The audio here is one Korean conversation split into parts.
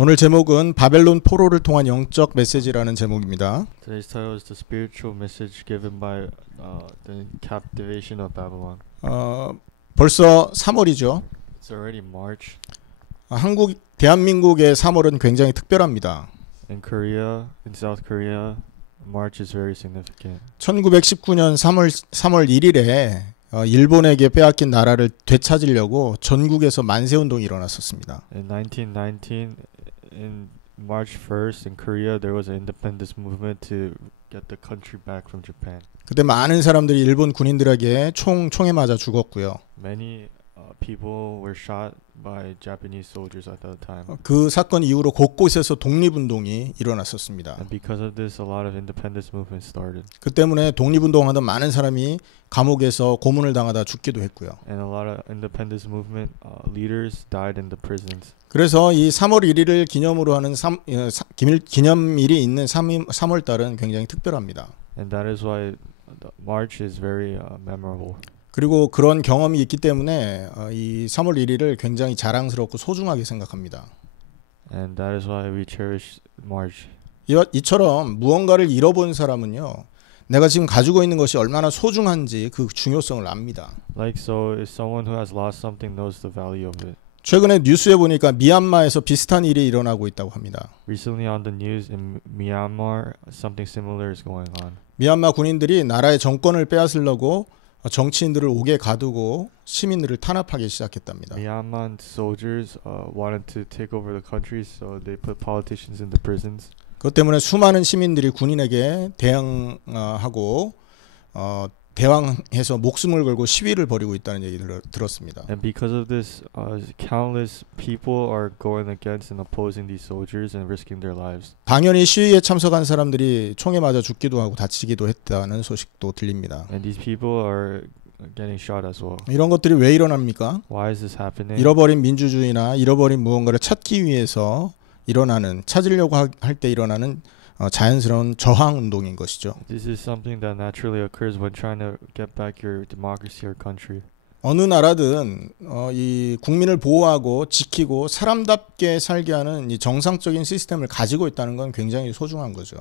오늘 제목은 바벨론 포로를 통한 영적 메시지라는 제목입니다. Today's title is the spiritual message given by the captivation of Babylon. 벌써 3월이죠. It's already March. 대한민국의 3월은 굉장히 특별합니다. In Korea, in South Korea, March is very significant. 1919년 3월 1일에 일본에게 빼앗긴 나라를 되찾으려고 전국에서 만세운동이 일어났었습니다. In 1919, in March 1st, in Korea, there was an independence movement to get the country back from Japan. 그때 많은 사람들이 일본 군인들에게 총에 맞아 죽었고요. Many people were shot by Japanese soldiers at that time. 그 사건 이후로 곳곳에서 독립운동이 일어났었습니다. And because of this, a lot of independence movements started. 그 때문에 독립운동하던 많은 사람이 감옥에서 고문을 당하다 죽기도 했고요. And a lot of independence movement leaders died in the prisons. 그래서 이 3월 1일을 기념으로 하는 기념일이 있는 3월 달은 굉장히 특별합니다. And that is why March is very memorable. 그리고 그런 경험이 있기 때문에 이 3월 1일을 굉장히 자랑스럽고 소중하게 생각합니다. And that is why we cherish March. 이처럼 무언가를 잃어본 사람은요, 내가 지금 가지고 있는 것이 얼마나 소중한지 그 중요성을 압니다. Like so, if someone who has lost something knows the value of it. 최근에 뉴스에 보니까 미얀마에서 비슷한 일이 일어나고 있다고 합니다. Recently on the news in Myanmar, something similar is going on. 미얀마 군인들이 나라의 정권을 빼앗으려고 정치인들을 옥에 가두고 시민들을 탄압하기 시작했답니다. Myanmar soldiers wanted to take over the country, so they put politicians in the prisons. 그것 때문에 수많은 시민들이 군인에게 대항하고 대왕해서 목숨을 걸고 시위를 벌이고 있다는 얘기를 들었습니다. And because of this, countless people are going against and opposing these soldiers and risking their lives. 당연히 시위에 참석한 사람들이 총에 맞아 죽기도 하고 다치기도 했다는 소식도 들립니다. And these people are getting shot as well. 이런 것들이 왜 일어납니까? Why is this happening? 잃어버린 민주주의나 잃어버린 무언가를 찾기 위해서 찾으려고 할 때 일어나는 자연스러운 저항 운동인 것이죠. This is something that naturally occurs when trying to get back your democracy or country. 어느 나라든 이 국민을 보호하고 지키고 사람답게 살게 하는 이 정상적인 시스템을 가지고 있다는 건 굉장히 소중한 거죠.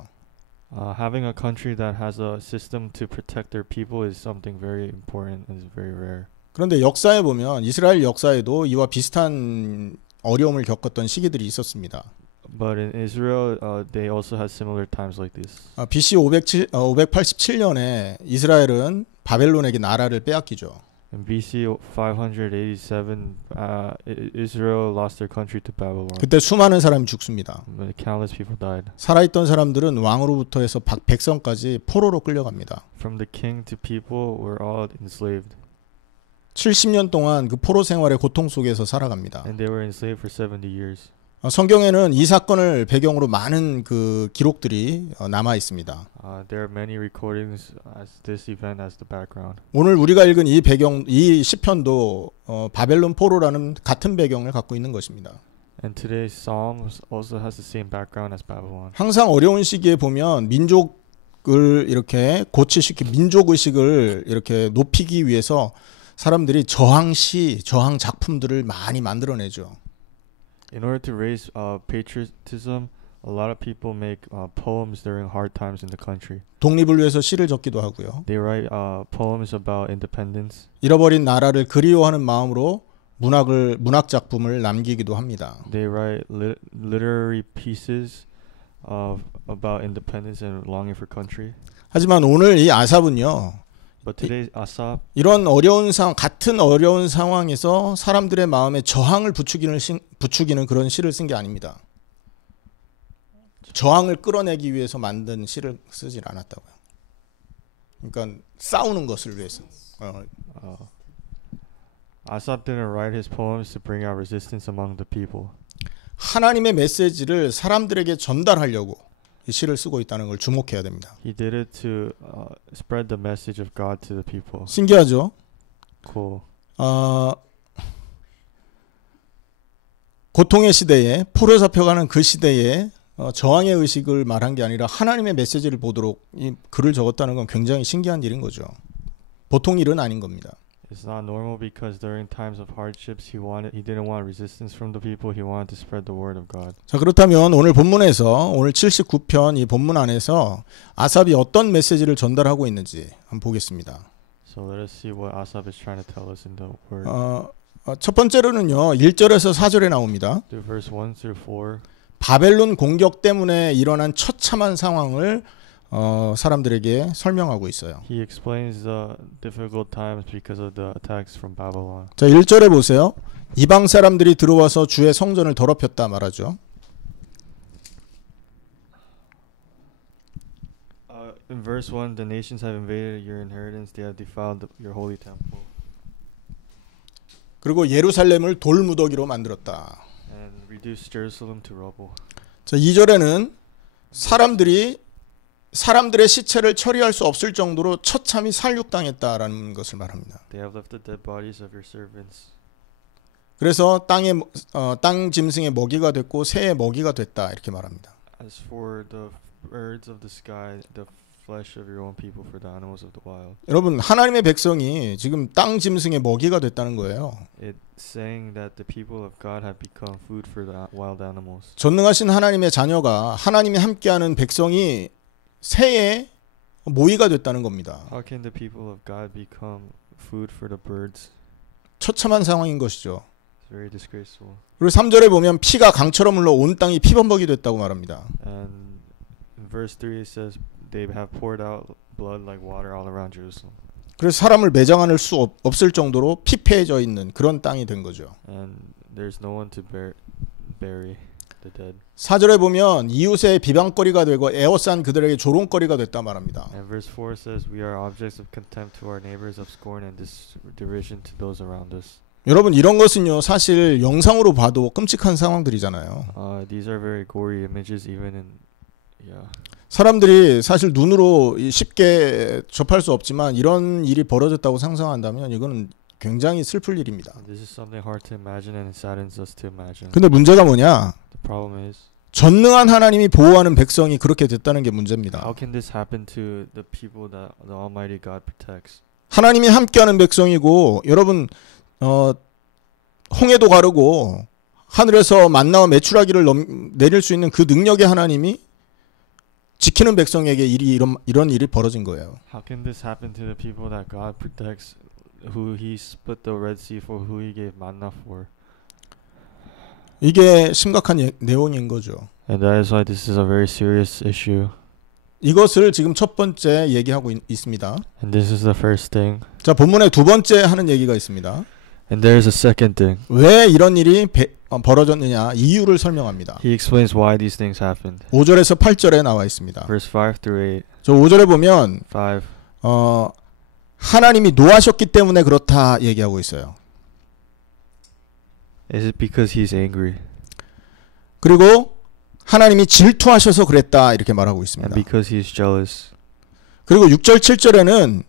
Having a country that has a system to protect their people is something very important and is very rare. 그런데 역사에 보면 이스라엘 역사에도 이와 비슷한 어려움을 겪었던 시기들이 있었습니다. But in Israel, they also had similar times like this. BC 587년에 이스라엘은 바벨론에게 나라를 빼앗기죠. In BC 587, Israel lost their country to Babylon. 그때 수많은 사람이 죽습니다. Countless people died. 살아있던 사람들은 왕으로부터 해서 백성까지 포로로 끌려갑니다. From the king to people were all enslaved. 70년 동안 그 포로 생활의 고통 속에서 살아갑니다. And they were enslaved for 70 years. 성경에는 이 사건을 배경으로 많은 그 기록들이 남아 있습니다. There are many recordings as this event as the background. 오늘 우리가 읽은 이 시편도 바벨론 포로라는 같은 배경을 갖고 있는 것입니다. And today's psalm also has the same background as Babylon. 항상 어려운 시기에 보면 민족을 이렇게 고치시키 민족 의식을 이렇게 높이기 위해서 사람들이 저항 작품들을 많이 만들어내죠. In order to raise patriotism, a lot of people make poems during hard times in the country. 독립을 위해서 시를 적기도 하고요. They write poems about independence. 잃어버린 나라를 그리워하는 마음으로 문학 작품을 남기기도 합니다. They write literary pieces about independence and longing for country. 하지만 오늘 이 아삽은요. But today's Asaph, 이런 같은 어려운 상황에서 사람들의 마음에 저항을 부추기는 그런 시를 쓴 게 아닙니다. 저항을 끌어내기 위해서 만든 시를 쓰질 않았다고요. 그러니까 싸우는 것을 위해서. Asaph didn't write his poems to bring out resistance among the people. 하나님의 메시지를 사람들에게 전달하려고 이 시를 쓰고 있다는 걸 주목해야 됩니다. He did it to spread the message of God to the people. 신기하죠? Cool. 고통의 시대에 포로 잡혀가는 그 시대에 저항의 의식을 말한 게 아니라 하나님의 메시지를 보도록 이 글을 적었다는 건 굉장히 신기한 일인 거죠. 보통 일은 아닌 겁니다. It's not normal because during times of hardships he didn't want resistance from the people. He wanted to spread the word of God. 자, 그렇다면 오늘 본문에서 오늘 79편 이 본문 안에서 아삽이 어떤 메시지를 전달하고 있는지 한번 보겠습니다. So let us see what Asaph is trying to tell us in the word. 첫 번째로는요. 1절에서 4절에 나옵니다. Through verse 1 through 4. 바벨론 공격 때문에 일어난 처참한 상황을 사람들에게 설명하고 있어요. He explains the difficult times because of the attacks from Babylon. 자, 1절에 보세요. 이방 사람들이 들어와서 주의 성전을 더럽혔다 말하죠. In verse 1, the nations have invaded your inheritance. They have defiled your holy temple. 그리고 예루살렘을 돌무더기로 만들었다. And reduced Jerusalem to rubble. 자, 2절에는 사람들의 시체를 처리할 수 없을 정도로 처참히 살육당했다라는 것을 말합니다. They have left the dead bodies of your servants. 그래서 땅 짐승의 먹이가 됐고 새의 먹이가 됐다 이렇게 말합니다. As for the birds of the sky, the flesh of your own people for the animals of the wild. 여러분, 하나님의 백성이 지금 땅 짐승의 먹이가 됐다는 거예요. It's saying that the people of God have become food for the wild animals. 전능하신 하나님의 자녀가 하나님이 함께하는 백성이 새의 모이가 됐다는 겁니다. How can the people of God become food for the birds? 처참한 상황인 것이죠. It's very disgraceful. 그리고 3절에 보면 피가 강처럼 흘러 온 땅이 피범벅이 됐다고 말합니다. And in verse 3 it says they have poured out blood like water all around Jerusalem. 그래서 사람을 매장할 수 없을 정도로 피폐해져 있는 그런 땅이 된 거죠. And there's no one to bury the dead. 4절에 보면 이웃의 비방거리가 되고 에워싼 그들에게 조롱거리가 됐다 말합니다. And verse 4 says we are objects of contempt to our neighbors, of scorn and derision to those around us. 여러분, 이런 것은요 사실 영상으로 봐도 끔찍한 상황들이잖아요. These are very gory images even in 사람들이 사실 눈으로 쉽게 접할 수 없지만 이런 일이 벌어졌다고 상상한다면 이거는 굉장히 슬플 일입니다. This is something hard to imagine and it saddens us to imagine. 근데 문제가 뭐냐? The problem is 전능한 하나님이 보호하는 백성이 그렇게 됐다는 게 문제입니다. how can this happen to the people that the Almighty God protects? 하나님이 함께하는 백성이고 여러분 홍해도 가르고 하늘에서 만나와 메추라기를 내릴 수 있는 그 능력의 하나님이 지키는 백성에게 이런 일이 벌어진 거예요. How can this happen to the people that God protects, who He split the Red Sea for, who He gave manna for? 이게 심각한 내용인 거죠. And that is why this is a very serious issue. 이것을 지금 첫 번째 얘기하고 있습니다. And this is the first thing. 자, 본문에 두 번째 하는 얘기가 있습니다. And there is a second thing. 왜 이런 일이 벌어졌느냐 이유를 설명합니다. He explains why these things happened. 5절에서 8절에 나와 있습니다. Verse 5 through 8. 저 5절에 보면 5. 하나님이 노하셨기 때문에 그렇다 얘기하고 있어요. Is it because He's angry? 그리고 하나님이 질투하셔서 그랬다 이렇게 말하고 And 있습니다. because He's jealous. 그리고 6절 7절에는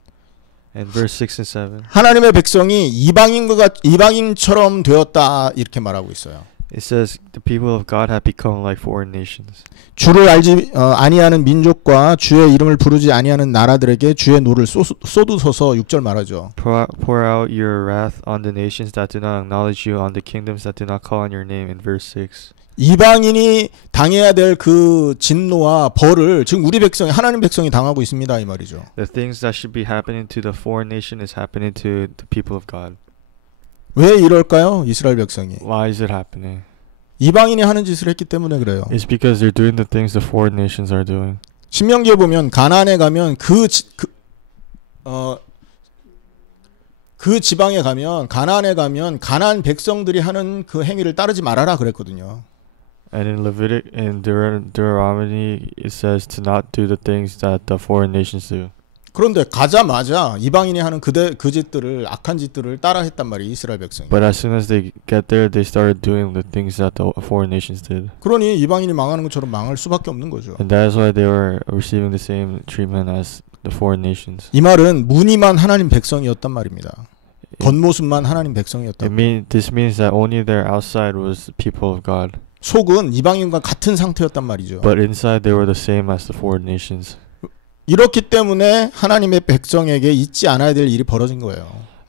And verse 6 and 7. 하나님의 백성이 이방인처럼 되었다 이렇게 말하고 있어요. It says the people of God have become like foreign nations. 주를 알지 아니하는 민족과 주의 이름을 부르지 아니하는 나라들에게 주의 노를 쏟으소서 6절 말하죠. Pour out your wrath on the nations that do not acknowledge you, on the kingdoms that do not call on your name. In verse 6. 이방인이 당해야 될 그 진노와 벌을 지금 우리 백성이 하나님 백성이 당하고 있습니다 이 말이죠. The things that should be happening to the foreign nation is happening to the people of God. 왜 이럴까요? 이스라엘 백성이. Why is it happening? 이방인이 하는 짓을 했기 때문에 그래요. It's because they're doing the things the foreign nations are doing. 신명기에 보면 가나안에 가면 그 지방에 가면 가나안에 가면 가나안 백성들이 하는 그 행위를 따르지 말아라 그랬거든요. And in Deuteronomy it says to not do the things that the foreign nations do. 그런데 가자마자 이방인이 하는 그 짓들을 악한 짓들을 따라했단 말이에요 이스라엘 백성이. But as soon as they get there, they started doing the things that the foreign nations did. 그러니 이방인이 망하는 것처럼 망할 수밖에 없는 거죠. And that is why they were receiving the same treatment as the foreign nations. 이 말은 무늬만 하나님 백성이었단 말입니다. 겉모습만 하나님 백성이었다. This means that only their outside was people of God. 속은 이방인과 같은 상태였단 말이죠. But inside they were the same as the foreign nations. 이렇기 때문에 하나님의 백성에게 잊지 않아야 될 일이 벌어진 거예요.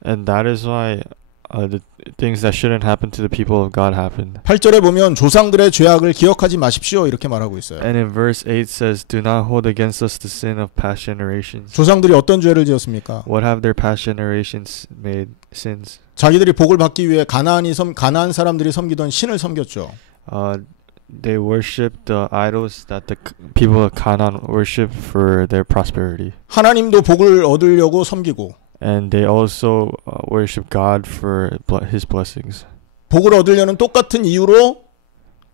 And that is why the things that shouldn't happen to the people of God happened. 8절에 보면 조상들의 죄악을 기억하지 마십시오 이렇게 말하고 있어요. And in verse 8 says, "Do not hold against us the sin of past generations." 조상들이 어떤 죄를 지었습니까? What have their past generations made sins? 자기들이 복을 받기 위해 가나안 사람들이 섬기던 신을 섬겼죠. They worshipped the idols that the people of Canaan worship for their prosperity. 하나님도 복을 얻으려고 섬기고 And they also worship God for His blessings. 복을 얻으려는 똑같은 이유로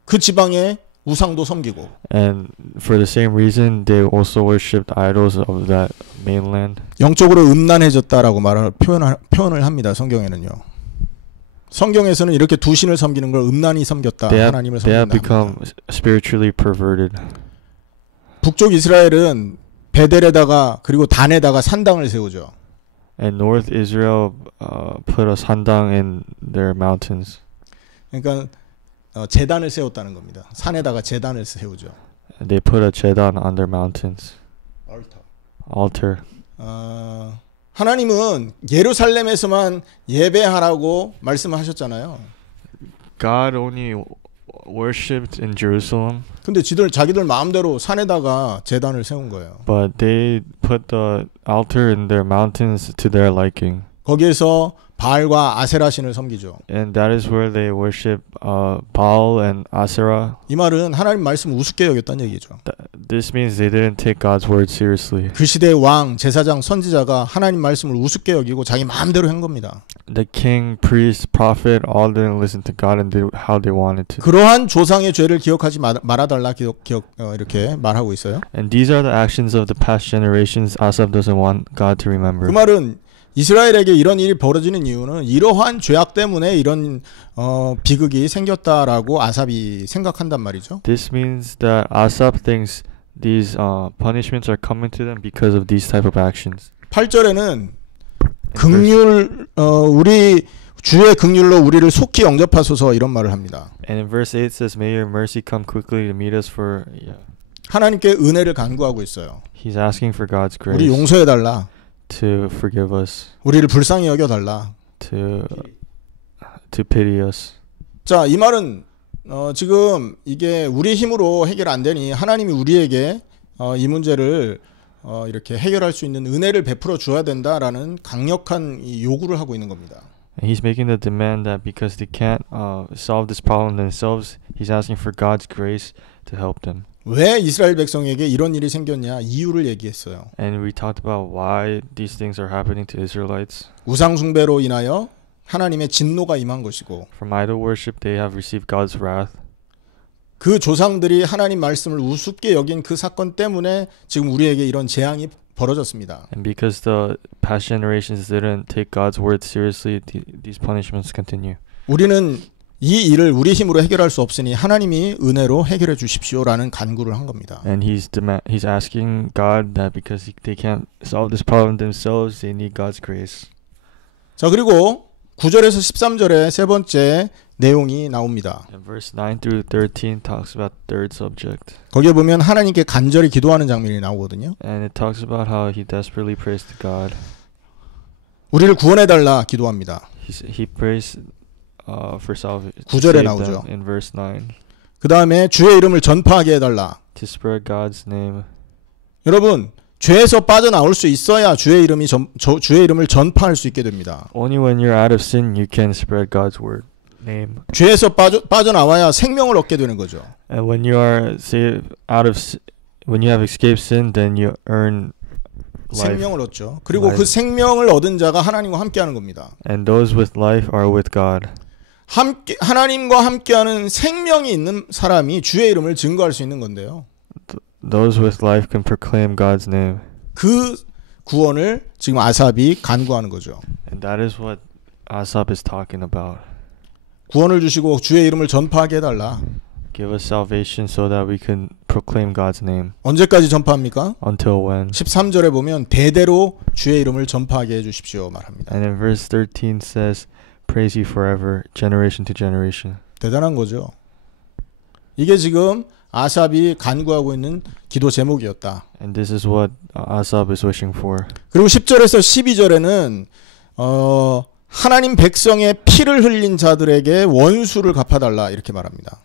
그 지방의 우상도 섬기고 And for the same reason, they also worshipped idols of that mainland. 영적으로 음란해졌다라고 표현을 합니다. 성경에는요. 성경에서는 이렇게 두 신을 섬기는 걸 음란히 섬겼다. 하나님을 They have 섬긴다. become spiritually perverted. 북쪽 이스라엘은 베델에다가 그리고 단에다가 산당을 세우죠. And North Israel put a 산당 in their mountains. 그러니까 제단을 세웠다는 겁니다. 산에다가 제단을 세우죠. And they put a 제단 on their mountains. Altar. 하나님은 예루살렘에서만 예배하라고 말씀하셨잖아요. God only worshipped in Jerusalem. 근데 자기들 마음대로 산에다가 제단을 세운 거예요. But they put the altar in their mountains to their liking. 거기에서 바알과 아세라 신을 섬기죠. And that is where they worship Baal and Asherah. 이 말은 하나님 말씀을 우습게 여겼다는 얘기죠. This means they didn't take God's word seriously. 그 시대의 왕, 제사장, 선지자가 하나님 말씀을 우습게 여기고 자기 마음대로 한 겁니다. The king, priest, prophet all didn't listen to God and did how they wanted to. 그러한 조상의 죄를 기억하지 말아달라 이렇게 말하고 있어요. And these are the actions of the past generations Asaph doesn't want God to remember. 그 말은 이스라엘에게 이런 일이 벌어지는 이유는 이러한 죄악 때문에 이런 비극이 생겼다라고 아삽이 생각한단 말이죠. This means that Asaph thinks these punishments are coming to them because of these type of actions. 8절에는 우리 주의 긍휼로 우리를 속히 영접하소서 이런 말을 합니다. And in verse 8 says, "May your mercy come quickly to meet us for." 하나님께 은혜를 간구하고 있어요. He's asking for God's grace. 우리 용서해 달라. To forgive us. 우리를 불쌍히 여겨 달라. To pity us. 자, 이 말은 지금 이게 우리 힘으로 해결 안 되니 하나님이 우리에게 이 문제를 이렇게 해결할 수 있는 은혜를 베풀어 줘야 된다라는 강력한 이 요구를 하고 있는 겁니다. And he's making the demand that because they can't solve this problem themselves, he's asking for God's grace to help them. 왜 이스라엘 백성에게 이런 일이 생겼냐 이유를 얘기했어요. And we talked about why these things are happening to Israelites. 우상 숭배로 인하여 하나님의 진노가 임한 것이고 From idol worship they have received God's wrath. 그 조상들이 하나님 말씀을 우습게 여긴 그 사건 때문에 지금 우리에게 이런 재앙이 벌어졌습니다. And because the past generations didn't take God's word seriously, these punishments continue. 우리는 이 일을 우리 힘으로 해결할 수 없으니 하나님이 은혜로 해결해 주십시오라는 간구를 한 겁니다. And he's asking God that because they can't solve this problem themselves, they need God's grace. 자, 그리고 9절에서 13절에 세 번째 내용이 나옵니다. And verse 9 through 13 talks about third subject. 거기에 보면 하나님께 간절히 기도하는 장면이 나오거든요. And it talks about how he desperately prays to God. 우리를 구원해 달라 기도합니다. He prays for salvation. 9절에 나오죠. In verse 9. 그 다음에 주의 이름을 전파하게 해달라. To spread God's name. 여러분, 죄에서 빠져나올 수 있어야 주의 이름을 전파할 수 있게 됩니다. Only when you're out of sin you can spread God's word name. 죄에서 빠져나와야 생명을 얻게 되는 거죠. And when you are saved when you have escaped sin, then you earn life. 생명을 얻죠. 그리고 그 생명을 얻은 자가 하나님과 함께하는 겁니다. And those with life are with God. 하나님과 함께하는 생명이 있는 사람이 주의 이름을 증거할 수 있는 건데요. Those with life can proclaim God's name. 그 구원을 지금 아삽이 간구하는 거죠. And that is what Asaph is talking about. 구원을 주시고 주의 이름을 전파하게 해달라. Give us salvation so that we can proclaim God's name. 언제까지 전파합니까? Until when? 13절에 보면 대대로 주의 이름을 전파하게 해주십시오 말합니다. And in verse 13 says, praise you forever, generation to generation. 대단한 거죠. 이게 지금 아삽이 간구하고 있는 기도 제목이었다. And this is what Asaph is wishing for. 그리고 10절에서 12절에는 하나님 백성의 피를 흘린 자들에게 원수를 갚아달라 이렇게 말합니다.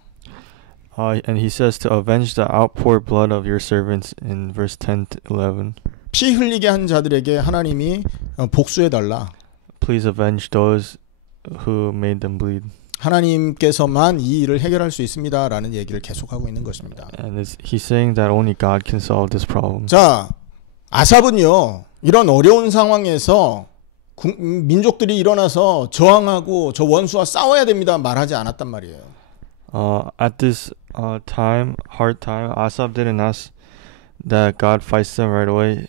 And he says to avenge the outpoured blood of your servants in verse 10 to 11. 피 흘리게 한 자들에게 하나님이 복수해달라. Please avenge those who made them bleed. 하나님께서만 이 일을 해결할 수 있습니다라는 얘기를 계속하고 있는 것입니다. And he's saying that only God can solve this problem. 자, 아삽은요. 이런 어려운 상황에서 민족들이 일어나서 저항하고 저 원수와 싸워야 됩니다 말하지 않았단 말이에요. At this time, hard time, Asaph didn't ask that God fights them right away.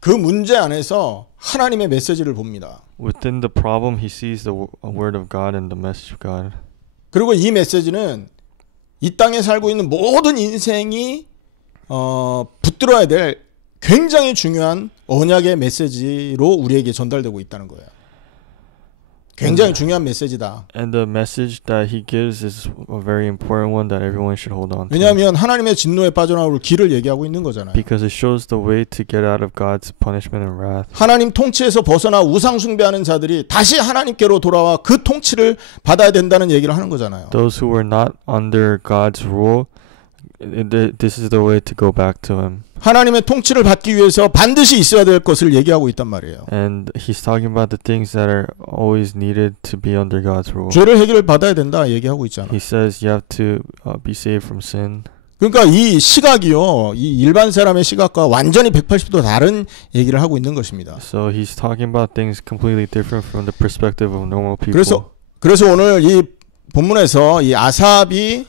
그 문제 안에서 하나님의 메시지를 봅니다. Within the problem, he sees the word of God and the message of God. 그리고 이 메시지는 이 땅에 살고 있는 모든 인생이 붙들어야 될 굉장히 중요한 언약의 메시지로 우리에게 전달되고 있다는 거예요. 굉장히 중요한 메시지다. And the message that he gives is a very important one that everyone should hold on to. 왜냐하면 하나님의 진노에 빠져나올 길을 얘기하고 있는 거잖아요. Because it shows the way to get out of God's punishment and wrath. 하나님 통치에서 벗어나 우상 숭배하는 자들이 다시 하나님께로 돌아와 그 통치를 받아야 된다는 얘기를 하는 거잖아요. Those who were not under God's rule, this is the way to go back to him. 하나님의 통치를 받기 위해서 반드시 있어야 될 것을 얘기하고 있단 말이에요. And he's talking about the things that are always needed to be under God's rule. 죄를 해결받아야 된다 얘기하고 있잖아요. He says you have to be saved from sin. 그러니까 이 시각이요, 이 일반 사람의 시각과 완전히 180도 다른 얘기를 하고 있는 것입니다. So he's talking about things completely different from the perspective of normal people. 그래서 오늘 이 본문에서 이 아삽이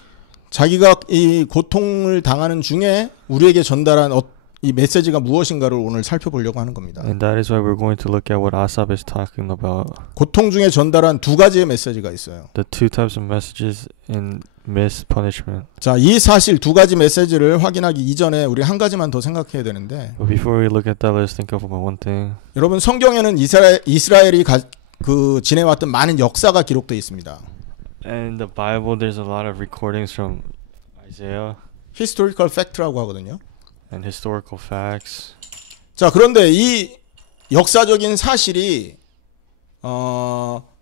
자기가 이 고통을 당하는 중에 우리에게 전달한 이 메시지가 무엇인가를 오늘 살펴보려고 하는 겁니다. And that is why we're going to look at what Asaph is talking about. 고통 중에 전달한 두 가지의 메시지가 있어요. The two types of messages in punishment. 자, 이 사실 두 가지 메시지를 확인하기 이전에 우리 한 가지만 더 생각해야 되는데. But before we look at that, let's think of one thing. 여러분 성경에는 이스라엘이 지내왔던 많은 역사가 기록되어 있습니다. In the Bible, there's a lot of recordings from Isaiah. Historical fact라고 하거든요. And historical facts. 자, 그런데 이 역사적인 사실이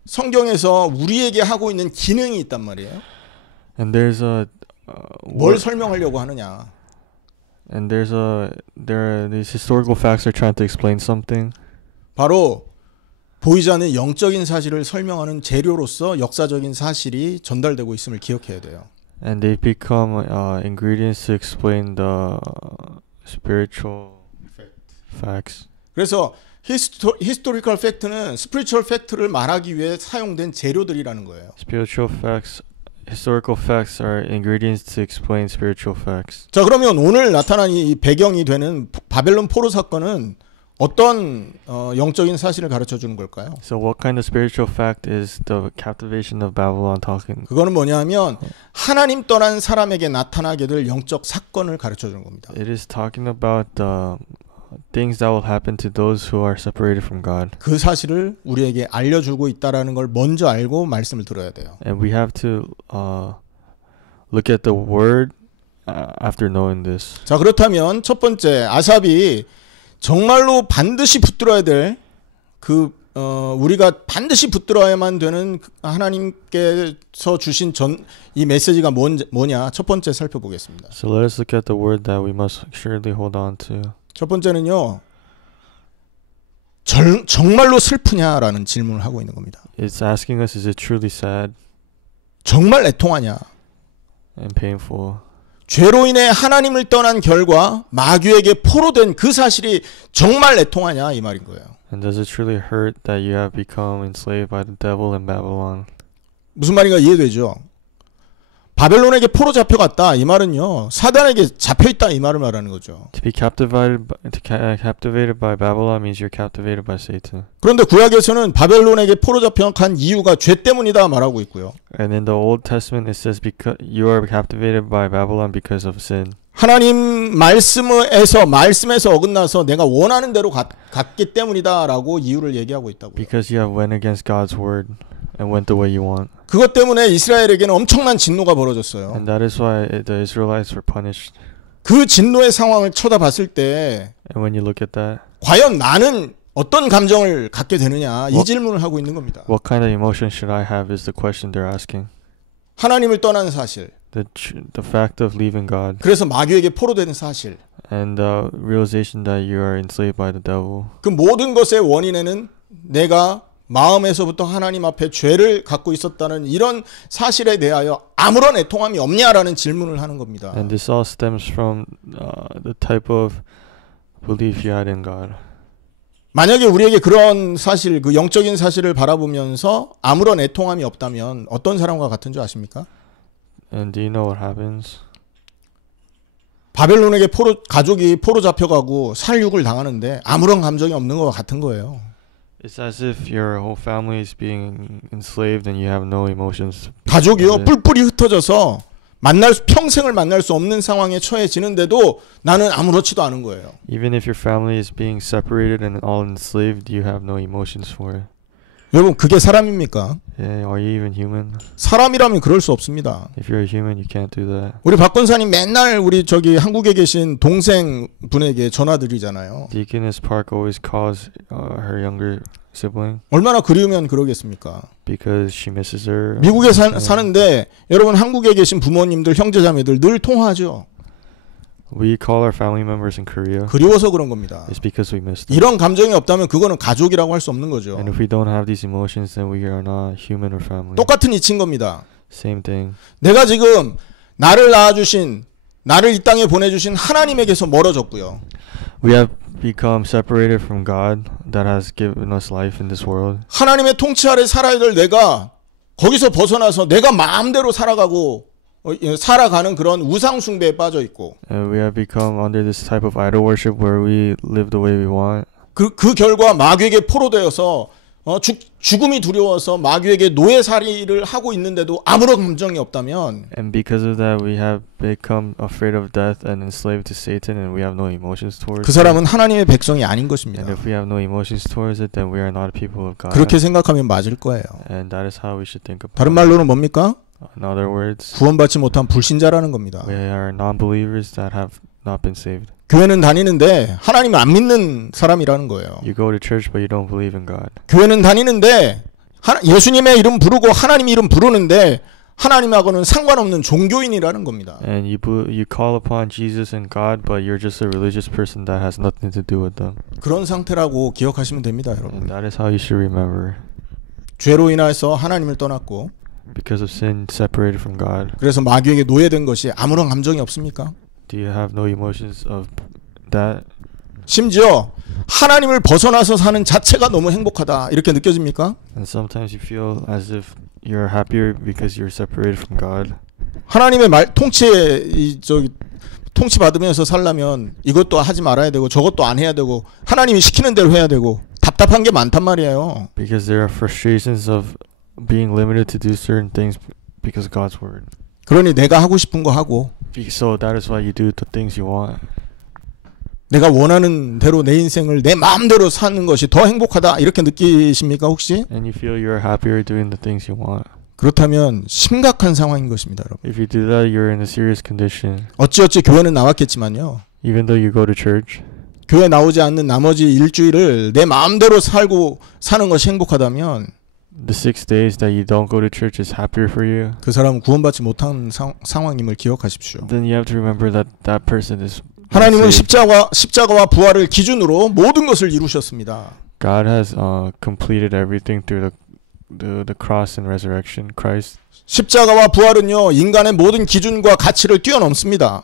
성경에서 우리에게 하고 있는 기능이 있단 말이에요. And there's 뭘 설명하려고 하느냐? And there are these historical facts are trying to explain something. 바로 보이지 않는 영적인 사실을 설명하는 재료로서 역사적인 사실이 전달되고 있음을 기억해야 돼요. And they become ingredients to explain the spiritual facts. 그래서 historical fact는 spiritual fact를 말하기 위해 사용된 재료들이라는 거예요. Historical facts are ingredients to explain spiritual facts. 자, 그러면 오늘 나타난 이 배경이 되는 바벨론 포로 사건은 어떤 영적인 사실을 가르쳐 주는 걸까요? So what kind of spiritual fact is the captivation of Babylon talking? 그거는 뭐냐면 하나님 떠난 사람에게 나타나게 될 영적 사건을 가르쳐 주는 겁니다. It is talking about the things that will happen to those who are separated from God. 그 사실을 우리에게 알려주고 있다라는 걸 먼저 알고 말씀을 들어야 돼요. And we have to look at the word after knowing this. 자, 그렇다면 첫 번째 아삽이 정말로 반드시 붙들어야 될 우리가 반드시 붙들어야만 되는 하나님께서 주신 이 메시지가 뭐냐? 첫 번째 살펴보겠습니다. So let us look at the word that we must surely hold on to. 첫 번째는요. 정말로 슬프냐라는 질문을 하고 있는 겁니다. It's asking us, is it truly sad? 정말 애통하냐? And painful. 죄로 인해 하나님을 떠난 결과 마귀에게 포로된 그 사실이 정말 애통하냐 이 말인 거예요. And does it truly hurt that you have become enslaved by the devil in Babylon? 무슨 말인가 이해되죠? 바벨론에게 포로 잡혀갔다 이 말은요 사단에게 잡혀있다 이 말을 말하는 거죠. To be captivated by Babylon means you're captivated by Satan. 그런데 구약에서는 바벨론에게 포로 잡혀간 이유가 죄 때문이다 말하고 있고요. And in the Old Testament it says because you are captivated by Babylon because of sin. 하나님 말씀에서 어긋나서 내가 원하는 대로 갔기 때문이다라고 이유를 얘기하고 있다고요. Because you have went against God's word and went the way you want. 그것 때문에 이스라엘에게는 엄청난 진노가 벌어졌어요. And that is why the Israelites were punished. 그 진노의 상황을 쳐다봤을 때 And when you look at that, 과연 나는 어떤 감정을 갖게 되느냐 이 질문을 하고 있는 겁니다. What kind of emotion should I have is the question they're asking. 하나님을 떠난 사실, The fact of leaving God 그래서 마귀에게 포로되는 사실, and the realization that you are enslaved by the devil. 그 모든 것의 원인에는 내가 마음에서부터 하나님 앞에 죄를 갖고 있었다는 이런 사실에 대하여 아무런 애통함이 없냐라는 질문을 하는 겁니다. And this all stems from the type of belief you had in God. 만약에 우리에게 그런 사실, 그 영적인 사실을 바라보면서 아무런 애통함이 없다면 어떤 사람과 같은 줄 아십니까? And do you know what happens? 바벨론에게 가족이 포로 잡혀가고 살육을 당하는데 아무런 감정이 없는 것과 같은 거예요. It's as if your whole family is being enslaved and you have no emotions. 가족이요 뿔뿔이 흩어져서 평생을 만날 수 없는 상황에 처해지는데도 나는 아무렇지도 않은 거예요. Even if your family is being separated and all enslaved, you have no emotions for it. 여러분 그게 사람입니까? Yeah, are you even human? 사람이라면 그럴 수 없습니다. If you're a human, you can't do that. 우리 박 권사님 맨날 우리 저기 한국에 계신 동생 분에게 전화 드리잖아요. Deaconess Park always calls her younger sibling 얼마나 그리우면 그러겠습니까? because she misses her. 미국에 사는데 여러분 한국에 계신 부모님들 형제자매들 늘 통화하죠. We call our family members in Korea. 그리워서 그런 겁니다. It's because we missed them. 이런 감정이 없다면 그거는 가족이라고 할 수 없는 거죠. And if we don't have these emotions, then we are not human or family. 똑같은 이치인 겁니다. Same thing. 내가 지금 나를 낳아주신, 나를 이 땅에 보내주신 하나님에게서 멀어졌고요. We have become separated from God that has given us life in this world. 하나님의 통치 아래 살아야 될 내가 거기서 벗어나서 내가 마음대로 살아가는 그런 우상 숭배에 빠져 있고. And we have become under this type of idol worship where we live the way we want. 그 결과 마귀에게 포로되어서 죽음이 두려워서 마귀에게 노예살이를 하고 있는데도 아무런 감정이 없다면 And because of that, we have become afraid of death and enslaved to Satan, and we have no emotions towards 그 사람은 하나님의 백성이 아닌 것입니다. And if we have no emotions towards it, then we are not a people of God. 그렇게 생각하면 맞을 거예요. And that is how we should think about 다른 it. 말로는 뭡니까? In other words, 구원받지 못한 불신자라는 겁니다. we are non-believers that have not been saved. 교회는 다니는데 하나님을 안 믿는 사람이라는 거예요. You go to church, but you don't believe in God. 교회는 다니는데 예수님의 이름 부르고 하나님 이름 부르는데 하나님하고는 상관없는 종교인이라는 겁니다. And you call upon Jesus and God, but you're just a religious person that has nothing to do with them. 그런 상태라고 기억하시면 됩니다, And 여러분. that is how you should remember. 죄로 인해서 하나님을 떠났고 Because of sin, separated from God. 그래서 마귀에게 노예된 것이 아무런 감정이 없습니까? Do you have no emotions of that? 심지어 하나님을 벗어나서 사는 자체가 너무 행복하다 이렇게 느껴집니까? And sometimes you feel as if you're happier because you're separated from God. 하나님의 통치 받으면서 살려면 이것도 하지 말아야 되고 저것도 안 해야 되고 하나님이 시키는 대로 해야 되고 답답한 게 많단 말이에요. Because there are frustrations of being limited to do certain things because of God's word. 그러니 내가 하고 싶은 거 하고 So that is why you do the things you want. 내가 원하는 대로 내 인생을 내 마음대로 사는 것이 더 행복하다 이렇게 느끼십니까 혹시? And you feel you're happier doing the things you want. 그렇다면 심각한 상황인 것입니다, 여러분. If you do that, you're in a serious condition. 어찌어찌 교회는 나왔겠지만요. Even though you go to church. 교회 나오지 않는 나머지 일주일을 내 마음대로 사는 것이 행복하다면 The 6 days that you don't go to church is happier for you. 그 사람은 구원받지 못한 상황임을 기억하십시오. Then you have to remember that that person is 하나님은 십자가와 부활을 기준으로 모든 것을 이루셨습니다. God has completed everything through the cross and resurrection, Christ. 십자가와 부활은요 인간의 모든 기준과 가치를 뛰어넘습니다.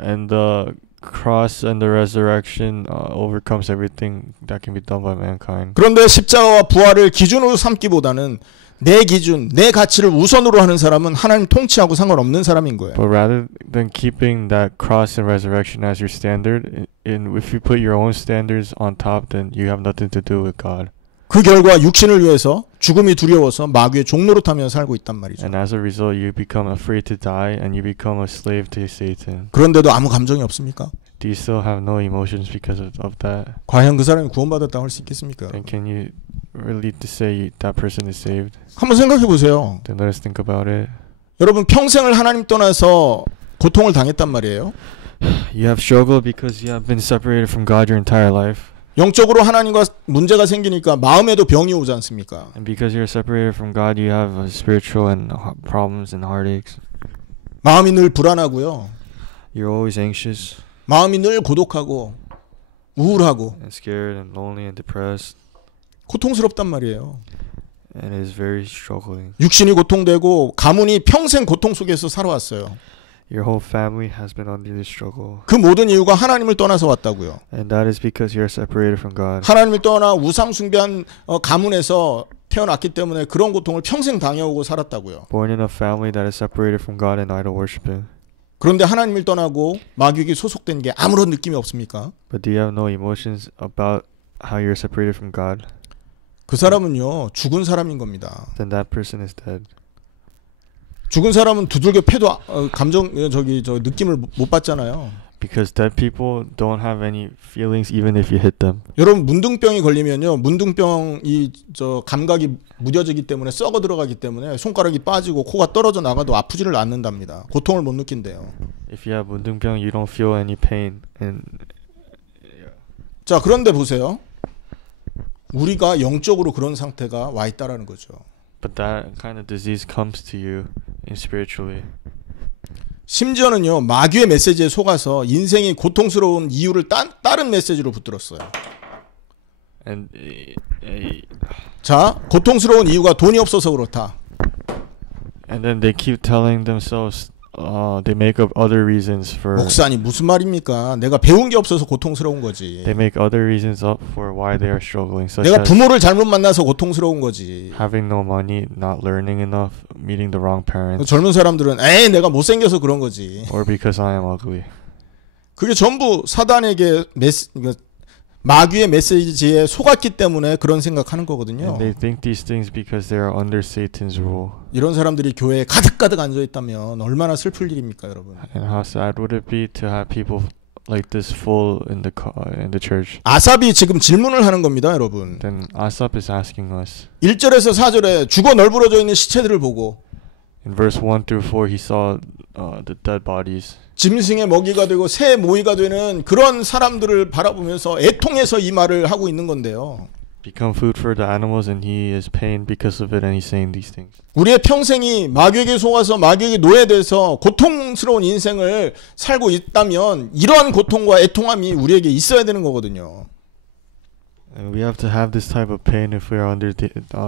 And the cross and the resurrection overcomes everything that can be done by mankind. 그런데 십자가와 부활을 기준으로 삼기보다는 내 기준, 내 가치를 우선으로 하는 사람은 하나님 통치하고 상관없는 사람인 거예요. But rather than keeping that cross and resurrection as your standard, if you put your own standards on top, then you have nothing to do with God. 그 결과 육신을 위해서 죽음이 두려워서 마귀의 종노릇하며 살고 있단 말이죠. And as a result, you become afraid to die and you become a slave to Satan. 그런데도 아무 감정이 없습니까? Do you still have no emotions because of that? 과연 그 사람이 구원받았다고 할 수 있겠습니까? Then can you really say that person is saved? 한번 생각해 보세요. Then let us think about it. 여러분 평생을 하나님 떠나서 고통을 당했단 말이에요. You have struggled because you have been separated from God your entire life. 영적으로 하나님과 문제가 생기니까 마음에도 병이 오지 않습니까? And because you're separated from God, you have spiritual and problems and heartaches. 마음이 늘 불안하고요. You're always anxious 마음이 늘 고독하고 우울하고 and scared and lonely and depressed, 고통스럽단 말이에요. and is very struggling. 육신이 고통되고 가문이 평생 고통 속에서 살아왔어요. Your whole family has been under this struggle, 그 모든 이유가 하나님을 떠나서 왔다고요. and that is because you're separated from God. 하나님을 떠나 우상 숭배한 가문에서 태어났기 때문에 그런 고통을 평생 당해오고 살았다고요. Born in a family that is separated from God and idol worshiping. 그런데 하나님을 떠나고 마귀에게 소속된 게 아무런 느낌이 없습니까? But do you have no emotions about how you're separated from God? 그 사람은요 죽은 사람인 겁니다. Then that person is dead. 죽은 사람은 두들겨 패도 저 느낌을 못 받잖아요. Because dead people don't have any feelings even if you hit them. 여러분 문둥병이 걸리면요 문둥병이 저 감각이 무뎌지기 때문에 썩어 들어가기 때문에 손가락이 빠지고 코가 떨어져 나가도 아프지를 않는답니다. 고통을 못 느낀대요. If you have 문둥병, you don't feel any pain. And 자 그런데 보세요. 우리가 영적으로 그런 상태가 와 있다라는 거죠. but that kind of disease comes to you spiritually. 심지어는요 마귀의 메시지에 속아서 인생이 고통스러운 이유를 다른 메시지로 붙들었어요. And 자 고통스러운 이유가 돈이 없어서 그렇다. and then they keep telling themselves they make up other reasons for 목사님 무슨 말입니까? 내가 배운 게 없어서 고통스러운 거지. they make other reasons up for why they are struggling, such 내가 as 부모를 잘못 만나서 고통스러운 거지. having no money, not learning enough, meeting the wrong parents, 젊은 사람들은 에이 내가 못생겨서 그런 거지. or because I am ugly. 그게 전부 사단에게 마귀의 메시지에 속았기 때문에 그런 생각하는 거거든요. And they think these things because they are under Satan's rule. 이런 사람들이 교회에 가득가득 앉아 있다면 얼마나 슬플 일입니까, 여러분? And how sad would it be to have people like this full in the church? 아삽이 지금 질문을 하는 겁니다, 여러분. Then Asaph is asking us. 1절에서 4절에 죽어 널브러져 있는 시체들을 보고 In verse 1 through 4, he saw the dead bodies. 짐승의 먹이가 되고 새의 모이가 되는 그런 사람들을 바라보면서 애통해서 이 말을 하고 있는 건데요. Become food for the animals, and he is pained because of it, and he's saying these things. 우리의 평생이 마귀에게 속아서 마귀에게 노예돼서 고통스러운 인생을 살고 있다면 이러한 고통과 애통함이 우리에게 있어야 되는 거거든요. And we have to have this type of pain if we are under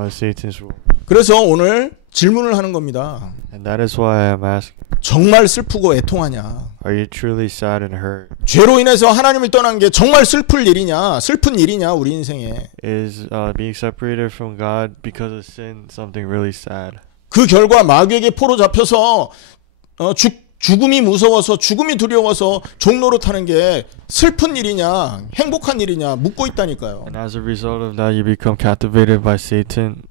Satan's rule. 그래서 오늘 질문을 하는 겁니다. And that is why I am asking, 정말 슬프고 애통하냐? are you truly sad and hurt? 죄로 인해서 하나님을 떠난 게 정말 슬픈 일이냐 우리 인생에. Is being separated from God because of sin something really sad? 그 결과 마귀에게 포로 잡혀서 죽음이 무서워서 죽음이 두려워서 종로로 타는 게 슬픈 일이냐 행복한 일이냐 묻고 있다니까요. And as a result of that, you become captivated by Satan.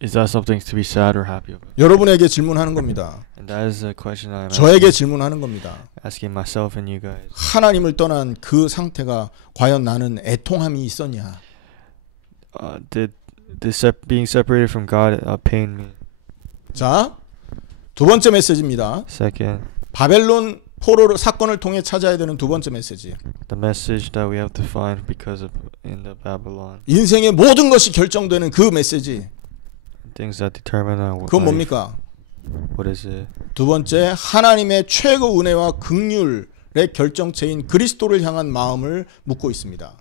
Is that something to be sad or happy about? 여러분에게 질문하는 겁니다. And that is a question I am 저에게 질문하는 겁니다. asking myself and you guys. 하나님을 떠난 그 상태가 과연 나는 애통함이 있었냐? Did being separated from God pain me? 자, 두 번째 메시지입니다. Second, 바벨론 포로 사건을 통해 찾아야 되는 두 번째 메시지. the message that we have to find because of in the Babylon. 인생의 모든 것이 결정되는 그 메시지. Things that determine our 그건 life. 뭡니까? What is it? 두 번째, 하나님의 최고 은혜와 긍휼의 결정체인 그리스도를 향한 마음을 묻고 있습니다.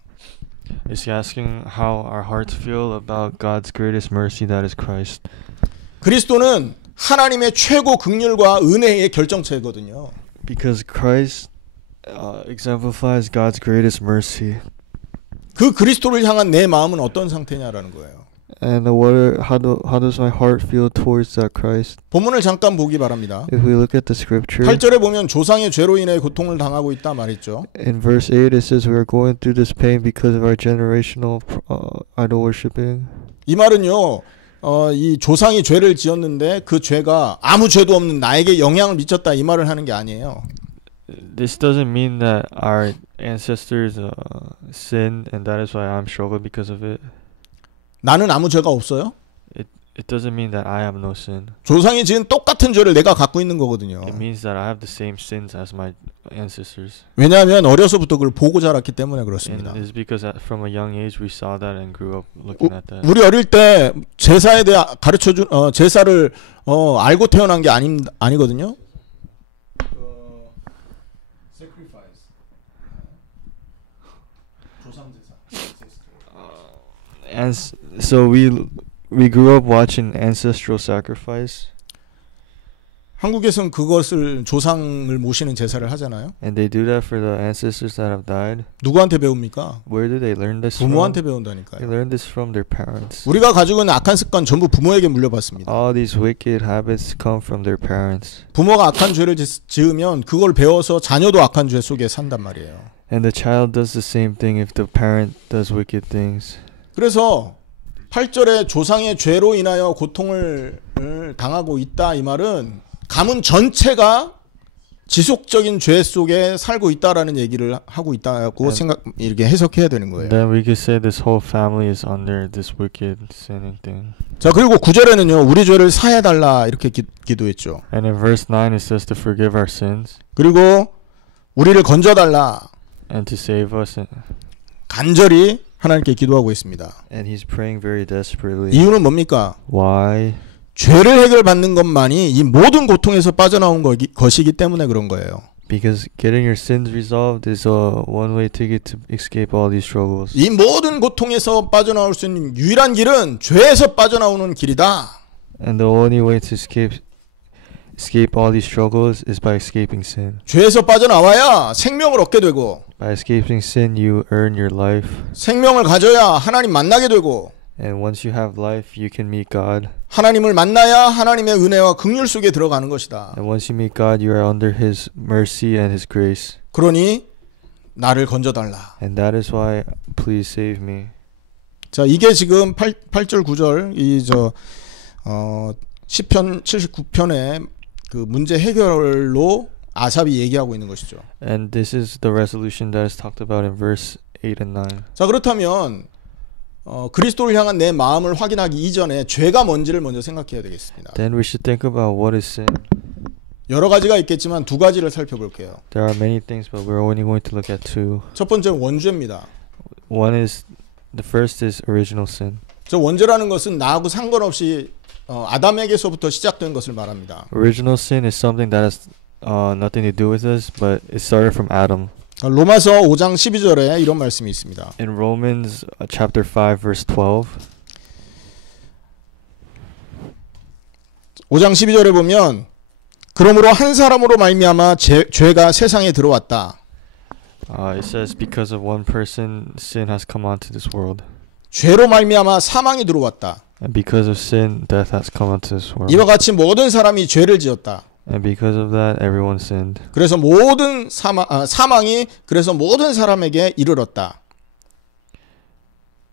It's asking how our hearts feel about God's greatest mercy, that is Christ. 그리스도는 하나님의 최고 긍휼과 은혜의 결정체거든요. Because Christ exemplifies God's greatest mercy. 그 그리스도를 향한 내 마음은 어떤 상태냐라는 거예요. And how does my heart feel towards that Christ? 본문을 잠깐 보기 바랍니다. If we look at the scripture, 8절에 보면 조상의 죄로 인해 고통을 당하고 있다 말했죠. in verse 8 it says we are going through this pain because of our generational idol worshiping. 이 말은요. 이 조상이 죄를 지었는데 그 죄가 아무 죄도 없는 나에게 영향을 미쳤다 이 말을 하는 게 아니에요. This doesn't mean that our ancestors sinned and that is why I'm struggling because of it. 나는 아무 죄가 없어요? it doesn't mean that I have no sin. 조상이 지은 똑같은 죄를 내가 갖고 있는 거거든요. It means that I have the same sins as my ancestors. 왜냐하면 어려서부터 그걸 보고 자랐기 때문에 그렇습니다. And it's because from a young age we saw that and grew up looking at that. 우리 어릴 때 제사에 대해 가르쳐준 제사를 알고 태어난 게 아니거든요. And so we grew up watching ancestral sacrifice. 한국에서는 그것을 조상을 모시는 제사를 하잖아요. And they do that for the ancestors that have died. 누구한테 배웁니까? Where do they learn this 부모한테 from? 배운다니까요. They learn this from their parents. 우리가 가지고 있는 악한 습관 전부 부모에게 물려받습니다. All these wicked habits come from their parents. 부모가 악한 죄를 지으면 그걸 배워서 자녀도 악한 죄 속에 산단 말이에요. And the child does the same thing if the parent does wicked things. 그래서 8절에 조상의 죄로 인하여 고통을 당하고 있다 이 말은 가문 전체가 지속적인 죄 속에 살고 있다라는 얘기를 하고 있다고 이렇게 해석해야 되는 거예요. Then we could say this whole family is under this wicked sinning thing. 자, 그리고 9절에는요. 우리 죄를 사해 달라 이렇게 기도했죠. And in verse 9 it says to forgive our sins 그리고 우리를 건져 달라. and to save us. 간절히 하나님께 기도하고 있습니다. And he's praying very desperately. 이유는 뭡니까? Why? 죄를 해결받는 것만이 이 모든 고통에서 빠져나온 것이기 때문에 그런 거예요. Because getting your sins resolved is one way ticket to escape all these struggles. 이 모든 고통에서 빠져나올 수 있는 유일한 길은 죄에서 빠져나오는 길이다. And the only way to escape all these struggles is by escaping sin. 죄에서 빠져나와야 생명을 얻게 되고 By escaping sin, you earn your life. 생명을 가져야 하나님 만나게 되고 And once you have life, you can meet God. 하나님을 만나야 하나님의 은혜와 긍휼 속에 들어가는 것이다. And once you meet God, you are under His mercy and His grace. 그러니 나를 건져달라. And that is why, please save me. 자, 이게 지금 8절 9절 시편 79편의 그 문제 해결로 아삽이 얘기하고 있는 것이죠. And this is the resolution that is talked about in verse 8 and 9. 자, 그렇다면 그리스도를 향한 내 마음을 확인하기 이전에 죄가 뭔지를 먼저 생각해야 되겠습니다. Then we should think about what is sin. 여러 가지가 있겠지만 두 가지를 살펴볼게요. There are many things, but we're only going to look at two. 첫 번째는 원죄입니다. The first is original sin. 저 원죄라는 것은 나하고 상관없이 아담에게서부터 시작된 것을 말합니다. Original sin is something that has nothing to do with us, but it started from Adam. 로마서 5장 12절에 이런 말씀이 있습니다. In Romans chapter 5 verse 12. 5장 12절에 보면 그러므로 한 사람으로 말미암아 죄가 세상에 들어왔다. It says because of one person sin has come onto this world. 죄로 말미암아 사망이 들어왔다. And because of sin death has come onto this world. 이와 같이 모든 사람이 죄를 지었다. And because of that everyone sinned. 그래서 모든 사망이 그래서 모든 사람에게 이르렀다.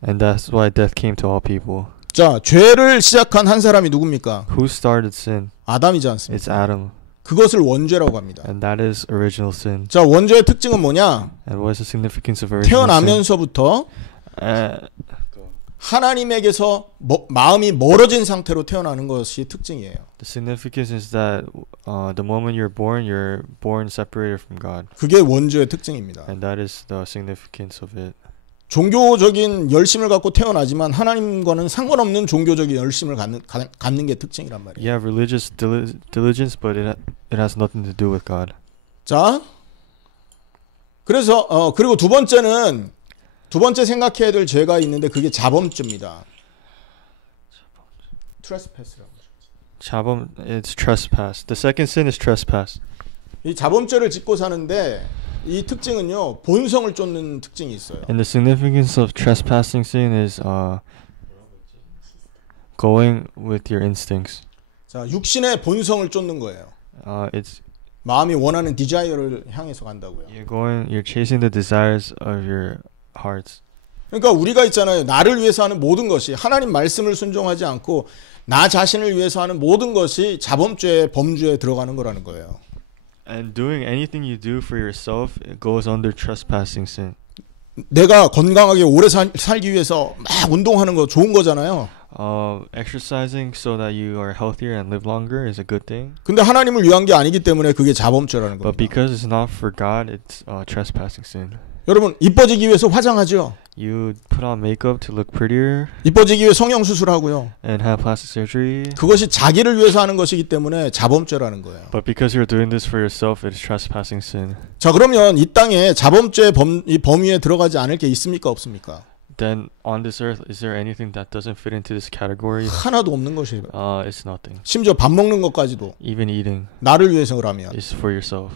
And that's why death came to all people. 자, 죄를 시작한 한 사람이 누굽니까? Who started sin? 아담이지 않습니까? It's Adam. 그것을 원죄라고 합니다. And that is original sin. 자, 원죄의 특징은 뭐냐? And what is the significance of original sin? 태어나면서부터 하나님에게서 마음이 멀어진 상태로 태어나는 것이 특징이에요. The significance is that the moment you're born separated from God. 그게 원죄의 특징입니다. And that is the significance of it. 종교적인 열심을 갖고 태어나지만 하나님과는 상관없는 종교적인 열심을 갖는 게 특징이란 말이에요. You have religious diligence, but it has nothing to do with God. 자, 그래서 그리고 두 번째 생각해야 될 죄가 있는데 그게 자범죄입니다. trespass라고. 자범, it's trespass. The second sin is trespass. 이 자범죄를 짓고 사는데 이 특징은요 본성을 쫓는 특징이 있어요. And the significance of trespassing sin is going with your instincts. 자, 육신의 본성을 쫓는 거예요. It's 마음이 원하는 디자이어를 향해서 간다고요. You're chasing the desires of your hearts. 그러니까 우리가 있잖아요. 나를 위해서 하는 모든 것이 하나님 말씀을 순종하지 않고 나 자신을 위해서 하는 모든 것이 자범죄, 범죄에 들어가는 거라는 거예요. And doing anything you do for yourself it goes under trespassing sin. 내가 건강하게 오래 살기 위해서 막 운동하는 거 좋은 거잖아요. Exercising so that you are healthier and live longer is a good thing. 근데 하나님을 위한 게 아니기 때문에 그게 자범죄라는 But 겁니다. because it's not for God, it's trespassing sin. 여러분 이뻐지기 위해서 화장하죠. You put on makeup to look prettier 이뻐지기 위해 성형수술하고요. and have plastic surgery. 그것이 자기를 위해서 하는 것이기 때문에 자범죄라는 거예요. But because you're doing this for yourself, it is trespassing sin. 자 그러면 이 땅에 자범죄 이 범위에 들어가지 않을 게 있습니까 없습니까? Then on this earth, is there anything that doesn't fit into this category? 하나도 없는 것이에요. It's nothing. 심지어 밥 먹는 것까지도 Even eating 나를 위해서라면 is for yourself.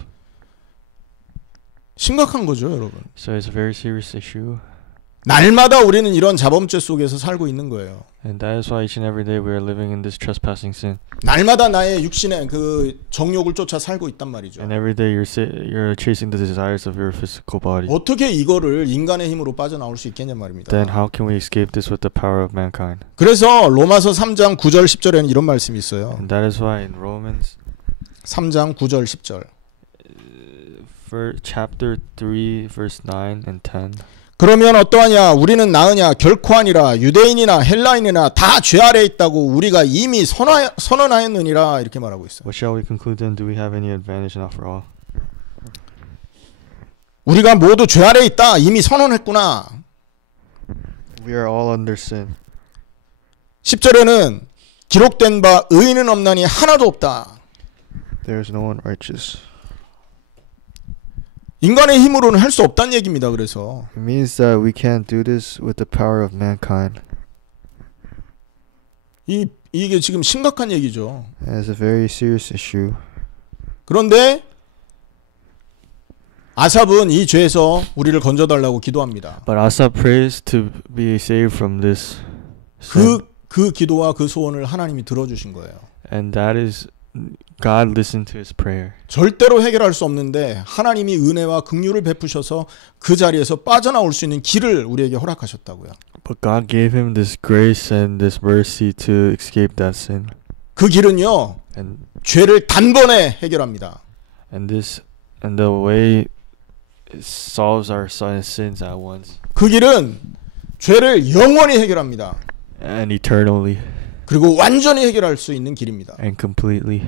심각한 거죠 여러분. So it's a very serious issue. 날마다 우리는 이런 자범죄 속에서 살고 있는 거예요. And that is why each and every day we are living in this trespassing sin. 날마다 나의 육신의 그 정욕을 쫓아 살고 있단 말이죠. And every day you're chasing the desires of your physical body. 어떻게 이거를 인간의 힘으로 빠져나올 수 있겠냐 말입니다. Then how can we escape this with the power of mankind? 그래서 로마서 3장 9절 10절에는 이런 말씀이 있어요. And that is why in Romans 3장 9절 10절. for chapter 3 verse 9 and 10. 그러면 어떠하냐 우리는 나으냐 결코 아니라 유대인이나 헬라인이나 다 죄 아래에 있다고 우리가 이미 선언하였느니라 이렇게 말하고 있어요. What shall we conclude then? Do we have any advantage not for all? 우리가 모두 죄 아래에 있다 이미 선언했구나. We are all under sin. 10절에는 기록된 바 의인은 없나니 하나도 없다. There is no one righteous. 인간의 힘으로는 할 수 없다는 얘기입니다. 그래서 It means that we can't do this with the power of mankind. 이게 지금 심각한 얘기죠. It's a very serious issue. 그런데 아삽은 이 죄에서 우리를 건져달라고 기도합니다. But Asaph prays to be saved from this sin. 그 기도와 그 소원을 하나님이 들어주신 거예요. And that is God listened to his prayer. 절대로 해결할 수 없는데 하나님이 은혜와 긍휼을 베푸셔서 그 자리에서 빠져나올 수 있는 길을 우리에게 허락하셨다고요. But God gave him this grace and this mercy to escape that sin. 그 길은요. And 죄를 단번에 해결합니다. the way it solves our sins at once. 그 길은 죄를 영원히 해결합니다. And eternally. 그리고 완전히 해결할 수 있는 길입니다. And completely.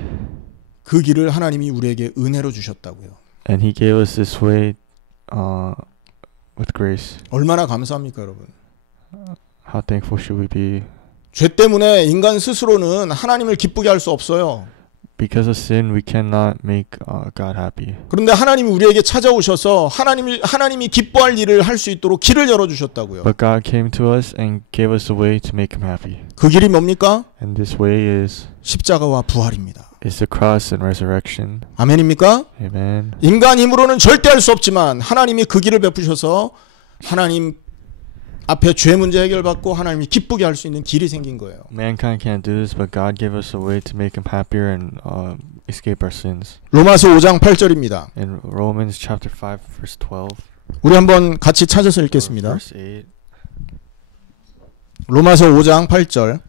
그 길을 하나님이 우리에게 은혜로 주셨다고요. And he gave us this way with grace. 얼마나 감사합니까, 여러분? How thankful should we be? 죄 때문에 인간 스스로는 하나님을 기쁘게 할 수 없어요. Because of sin, we cannot make God happy. 그런데 하나님이 우리에게 찾아오셔서 하나님이 기뻐할 일을 할 수 있도록 길을 열어주셨다고요. But God came to us and gave us a way to make him happy. 그 길이 뭡니까? And this way is 십자가와 부활입니다. the cross and resurrection. 아멘입니까? Amen. 인간 힘으로는 절대 할 수 없지만 하나님이 그 길을 베푸셔서 하나님 앞에 죄 문제 해결받고 하나님이 기쁘게 할 수 있는 길이 생긴 거예요. Mankind can't do this, but God gave us a way to make him happier and escape our sins. 로마서 5장 8절입니다. In Romans chapter 5 verse 12. 우리 한번 같이 찾아서 읽겠습니다. Verse 8. 로마서 5장 8절.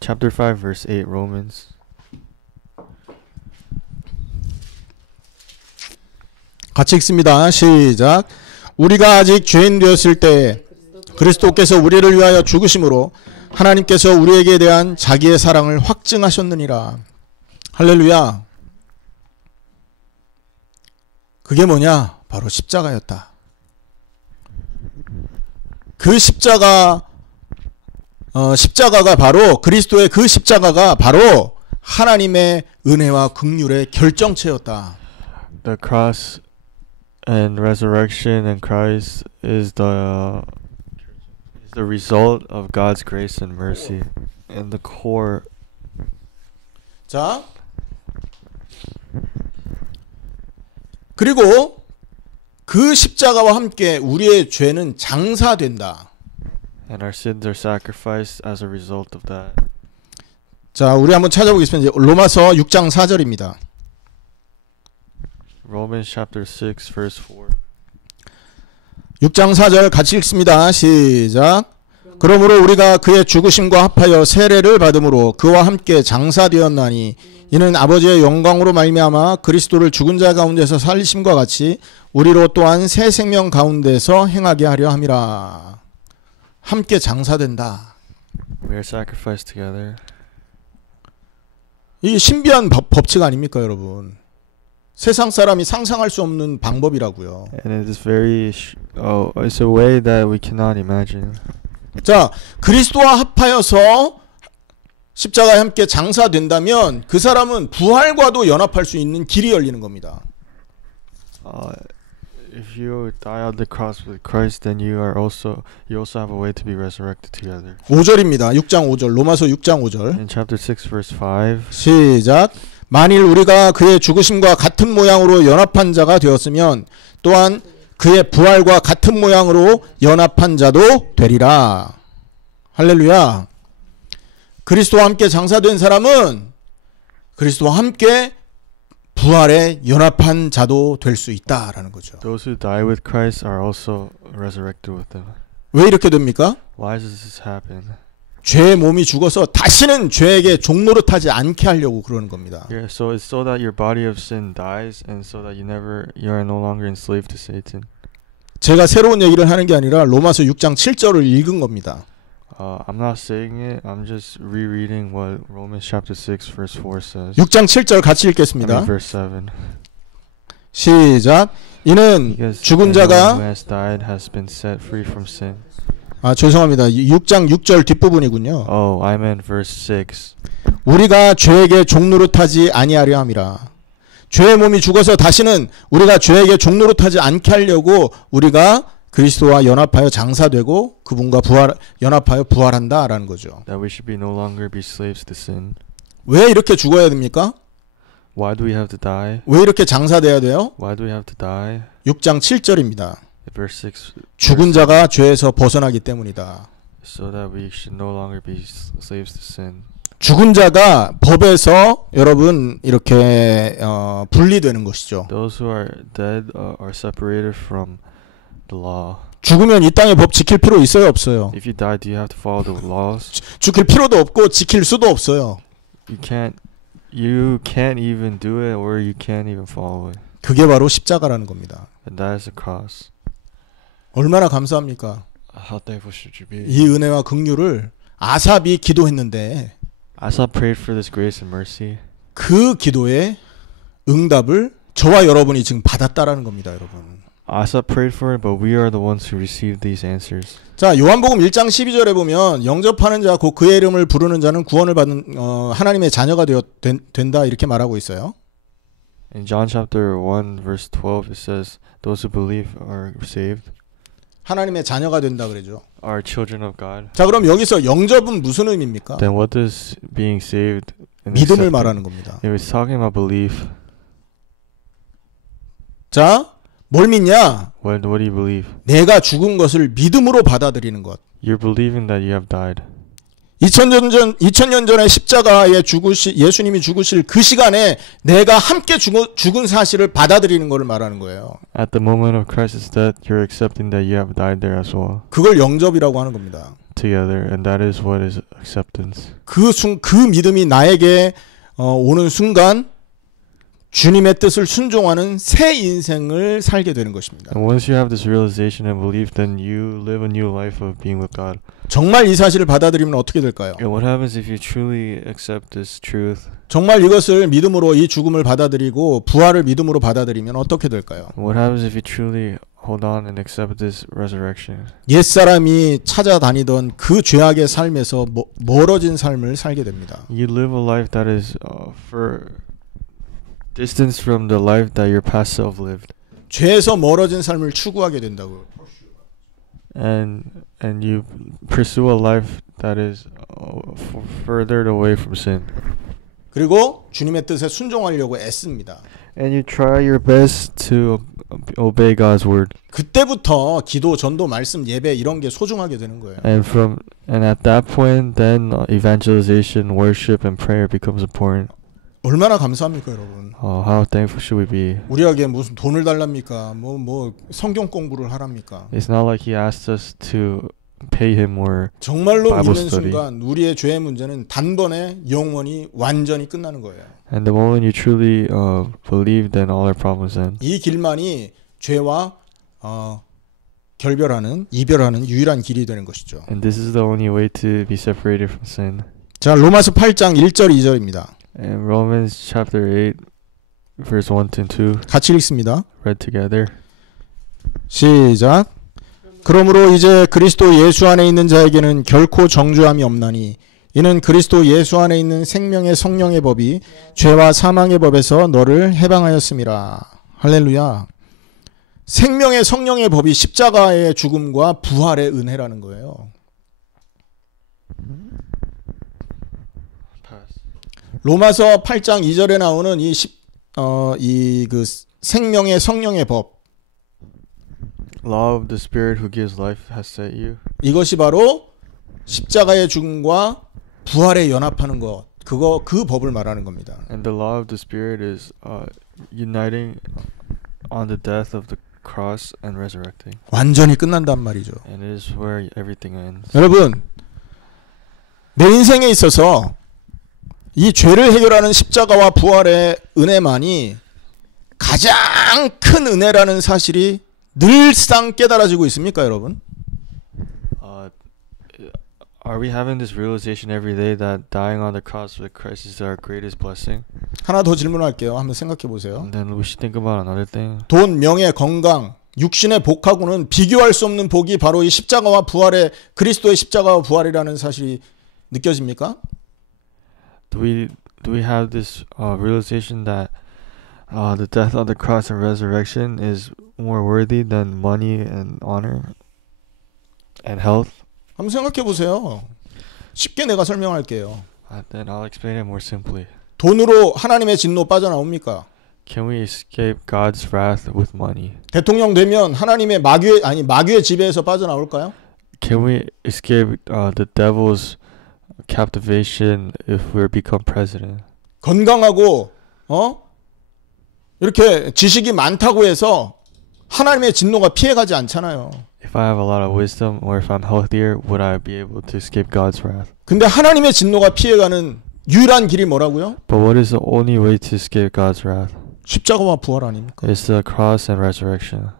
Chapter 5 verse 8 Romans. 같이 읽습니다. 시작. 우리가 아직 죄인 되었을 때 그리스도께서 우리를 위하여 죽으심으로 하나님께서 우리에게 대한 자기의 사랑을 확증하셨느니라. 할렐루야. 그게 뭐냐? 바로 십자가였다. 그 십자가가 바로 그리스도의 그 십자가가 바로 하나님의 은혜와 긍휼의 결정체였다. The cross and resurrection in Christ is the result of God's grace and mercy and the core. 자, 그리고 그 십자가와 함께 우리의 죄는 장사된다. And our sins are sacrificed as a result of that. 자, 우리 한번 찾아보겠습니다. 로마서 6장 4절입니다. Romans chapter 6 verse 4. 6장 4절 같이 읽습니다. 시작. 그러므로 우리가 그의 죽으심과 합하여 세례를 받음으로 그와 함께 장사되었나니 이는 아버지의 영광으로 말미암아 그리스도를 죽은 자 가운데서 살리심과 같이 우리로 또한 새 생명 가운데서 행하게 하려 함이라. 함께 장사된다. We are sacrificed together. 이게 신비한 법칙 아닙니까, 여러분? 세상 사람이 상상할 수 없는 방법이라고요. And it is very, it's a way that we cannot imagine. 자, 그리스도와 합하여서 십자가에 함께 장사된다면 그 사람은 부활과도 연합할 수 있는 길이 열리는 겁니다. If you die on the cross with Christ, then you also have a way to be resurrected together. 5절입니다. 6장 5절. 로마서 6장 5절. In chapter 6 verse 5. 시작. 만일 우리가 그의 죽으심과 같은 모양으로 연합한 자가 되었으면 또한 그의 부활과 같은 모양으로 연합한 자도 되리라. 할렐루야. 그리스도와 함께 장사된 사람은 그리스도와 함께 부활에 연합한 자도 될 수 있다라는 거죠. Those who die with Christ are also resurrected with them. 왜 이렇게 됩니까? Why does this happen? 죄의 몸이 죽어서 다시는 죄에게 종노릇하지 않게 하려고 그러는 겁니다. Yeah, so it's so that your body of sin dies, and so that you are no longer enslaved to Satan. 제가 새로운 얘기를 하는 게 아니라 로마서 6장 7절을 읽은 겁니다. I'm not saying it. I'm just rereading what Romans chapter 6 verse 4 says. 6장 7절 같이 I 읽겠습니다. mean, verse 7. 시작. 이는 Because 죽은 anyone who 자가 has died has been set free from sin. 죄송합니다. 6장 6절 뒷부분이군요. Oh, I meant verse 6. 우리가 죄에게 종노릇하지 아니하려 함이라. 죄의 몸이 죽어서 다시는 우리가 죄에게 종노릇하지 않게 하려고 우리가 그리스도와 연합하여 장사되고 그분과 연합하여 부활한다라는 거죠. That we should be no longer be slaves to sin. 왜 이렇게 죽어야 됩니까? Why do we have to die? 왜 이렇게 장사돼야 돼요? Why do we have to die? 6장 7절입니다. Verse 6. 죽은 자가 죄에서 벗어나기 때문이다. So that we should no longer be slaves to sin. 죽은 자가 법에서 여러분 이렇게 분리되는 것이죠. Those who are dead are separated from the law. 죽으면 이 땅의 법 지킬 필요 있어요, 없어요? If you die, do you have to follow the laws? 지킬 필요도 없고 지킬 수도 없어요. You can't even do it, or you can't even follow it. 그게 바로 십자가라는 겁니다. And that is a cross. 얼마나 감사합니까? How thankful should you be? 이 은혜와 긍휼을 아삽이 기도했는데 Asaph prayed for this grace and mercy. 그 기도의 응답을 저와 여러분이 지금 받았다라는 겁니다, 여러분. Asaph prayed for it, but we are the ones who received these answers. 자, 요한복음 1장 12절에 보면 영접하는 자 곧 그의 이름을 부르는 자는 구원을 받는 하나님의 자녀가 된다 이렇게 말하고 있어요. In John chapter 1 verse 12 it says those who believe are saved. 하나님의 자녀가 된다 그러죠. Are children of God. 자, 그럼 여기서 영접은 무슨 의미입니까? Then what does being saved 믿음을 말하는 겁니다. It was talking about belief. 자, 뭘 믿냐? What do you believe? 내가 죽은 것을 믿음으로 받아들이는 것. You're believing that you have died. 2000년 전에 십자가에 예수님이 죽으실 그 시간에 내가 함께 죽은 사실을 받아들이는 것을 말하는 거예요. At the moment of Christ's death, you're accepting that you have died there as well. 그걸 영접이라고 하는 겁니다. Together, and that is what is acceptance. 그 믿음이 나에게 오는 순간 주님의 뜻을 순종하는 새 인생을 살게 되는 것입니다. And once you have this realization and belief, then you live a new life of being with God. 정말 이 사실을 받아들이면 어떻게 될까요? And what happens if you truly accept this truth? 정말 이것을 믿음으로 이 죽음을 받아들이고 부활을 믿음으로 받아들이면 어떻게 될까요? What happens if you truly hold on and accept this resurrection? 옛사람이 찾아다니던 그 죄악의 삶에서 멀어진 삶을 살게 됩니다. You live a life that is for distance from the life that your past self lived. 죄에서 멀어진 삶을 추구하게 된다고요. And you pursue a life that is further away from sin. 그리고 주님의 뜻에 순종하려고 애씁니다. And you try your best to obey God's word. 그때부터 기도, 전도, 말씀, 예배 이런 게 소중하게 되는 거예요. And at that point, then evangelization, worship, and prayer becomes important. 얼마나 감사합니까, 여러분? How thankful should we be? 우리에게 무슨 돈을 달랍니까? 뭐 성경 공부를 하랍니까? It's not like He asked us to pay Him or 정말로 Bible 믿는 study. 순간 우리의 죄의 문제는 단번에 영원히 완전히 끝나는 거예요. And the moment you truly believe, then all our problems end. 이 길만이 죄와 결별하는, 이별하는 유일한 길이 되는 것이죠. And this is the only way to be separated from sin. 자, 로마서 8장 1절 2절입니다. And Romans chapter 8 verse 1 to 2 같이 읽습니다. read together. 시작. 그러므로 이제 그리스도 예수 안에 있는 자에게는 결코 정죄함이 없나니 이는 그리스도 예수 안에 있는 생명의 성령의 법이 죄와 사망의 법에서 너를 해방하였음이라. 할렐루야. 생명의 성령의 법이 십자가의 죽음과 부활의 은혜라는 거예요. 로마서 8장 2절에 나오는 그 생명의 성령의 법, Law of the Spirit who gives life has set you. 이것이 바로 십자가의 죽음과 부활에 연합하는 것, 그 법을 말하는 겁니다. And the law of the Spirit is uniting on the death of the cross and resurrecting. 완전히 끝난단 말이죠. And it is where everything ends. 여러분, 내 인생에 있어서 이 죄를 해결하는 십자가와 부활의 은혜만이 가장 큰 은혜라는 사실이 늘상 깨달아지고 있습니까, 여러분? Are we having this realization every day that dying on the cross with Christ is our greatest blessing? 하나 더 질문할게요. 한번 생각해 보세요. And then we should think about another thing. 돈, 명예, 건강, 육신의 복하고는 비교할 수 없는 복이 바로 이 십자가와 부활의 그리스도의 십자가와 부활이라는 사실이 느껴집니까? Do we have this realization that the death on the cross and resurrection is more worthy than money and honor and health? 한번 생각해 보세요. 쉽게 내가 설명할게요. Then I'll explain it more simply. 돈으로 하나님의 진노 빠져나옵니까? Can we escape God's wrath with money? 대통령 되면 하나님의 마귀의 지배에서 빠져나올까요? Can we escape the devil's captivation if we become president? 건강하고 이렇게 지식이 많다고 해서 하나님의 진노가 피해가지 않잖아요. If I have a lot of wisdom or if I'm healthier, would I be able to escape God's wrath? 근데 하나님의 진노가 피해가는 유일한 길이 뭐라고요? But what is the only way to escape God's wrath? 십자가와 부활 아닙니까? It's the cross and resurrection.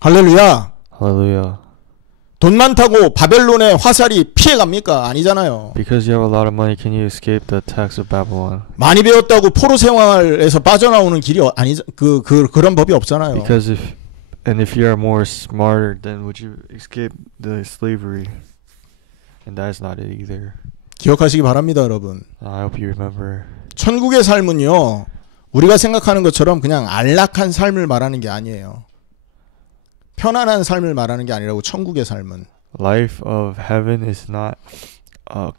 할렐루야. Hallelujah. 돈 많다고 바벨론의 화살이 피해갑니까? 아니잖아요. Because you have a lot of money, can you escape the attacks of Babylon? 많이 배웠다고 포로 생활에서 빠져나오는 길이 그런 법이 없잖아요. Because if you are more smarter, then would you escape the slavery? And that is not it either. 기억하시기 바랍니다, 여러분. I hope you remember. 천국의 삶은요, 우리가 생각하는 것처럼 그냥 안락한 삶을 말하는 게 아니에요. 편안한 삶을 말하는 게 아니라고. 천국의 삶은 Life of heaven is not